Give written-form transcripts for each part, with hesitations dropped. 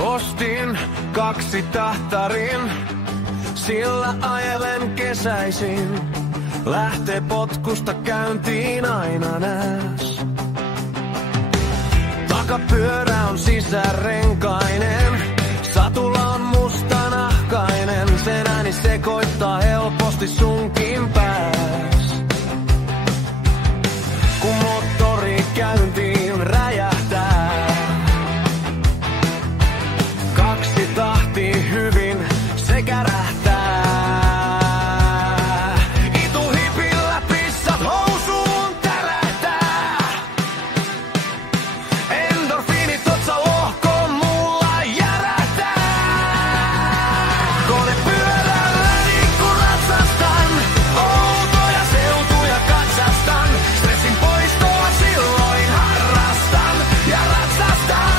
Ostin 2 tahtarin, sillä ajelen kesäisin. Lähtee potkusta käyntiin aina nääs. Takapyörä on sisärenkainen, satula on mustanahkainen. Sen ääni sekoittaa helposti sunkin pääs. Kun moottori käyntiin räjähtää, 2 tahti hyvin se kärähtää. Ituhipillä pissat housuun tärähtää. Endorfiinit otsalohkoon mulla järähtää. Kone pyörälläni kun ratsastan, outoja seutuja katsastan. Stressin poistoa silloin harrastan ja ratsastan.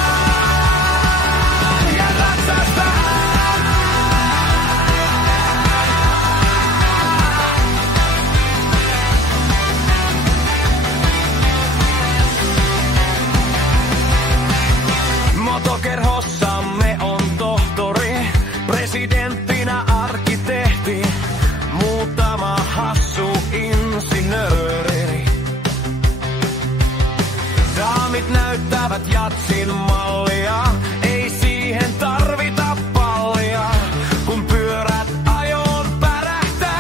Motokerhossamme on tohtori, presidenttinä arkkitehti, muutama hassu insinööri. Daamit näyttävät jatsin mallia, ei siihen tarvita pallia, kun pyörät ajoon pärähtää.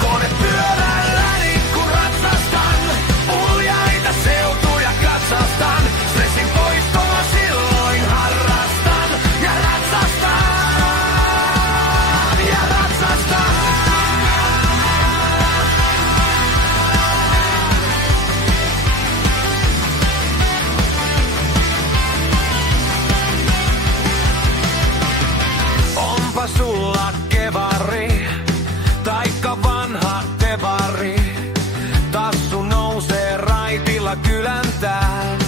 Kone pyörälläni kun ratsastan, uljaita seutuja katsastan. Stressin poistoa silloin harrastan ja ratsastan ja ratsastan. Onpa sulla kevari, taikka vanha tevari. Tassu nousee raitilla kyläntään.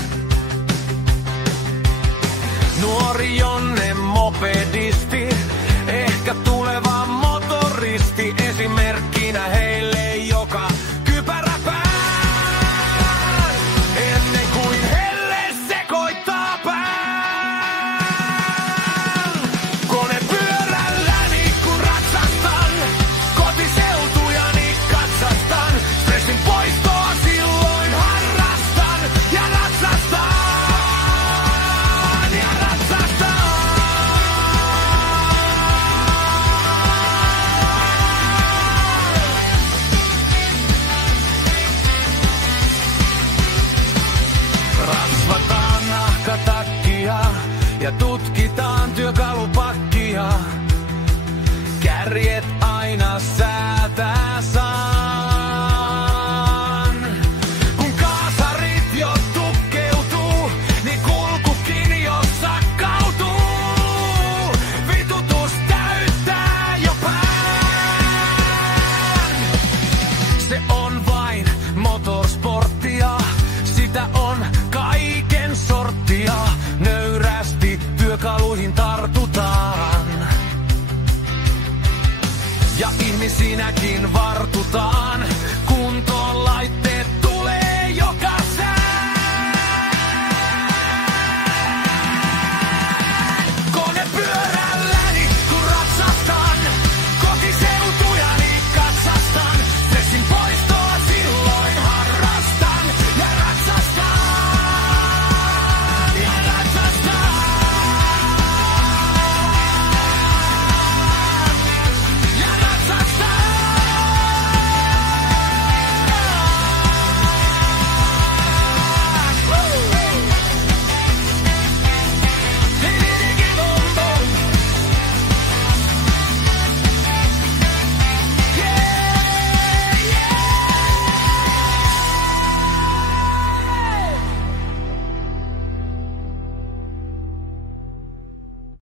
Nuori Jonne mopedisti, ehkä tuleva motoristi. Esimerkkinä heille joka kypärä pään. Ennen kuin helle sekoittaa pään. Kone pyörälläni kun ratsastan, kotiseutujani katsastan. Stressin poistoa silloin harrastan ja ratsastan. Rasvataan nahkatakkia ja tutkitaan työkalupakkia. Kärjet aina säätää saan. Kun kaasarit jo tukkeutuu, niin kulkukin jo sakkautuu. Vitutus täyttää jo pään. Se on vain motorsporttia, sitä on kaiken sorttia. Nöyrästi työkaluihin tartutaan ja ihmisinäkin vartutaan.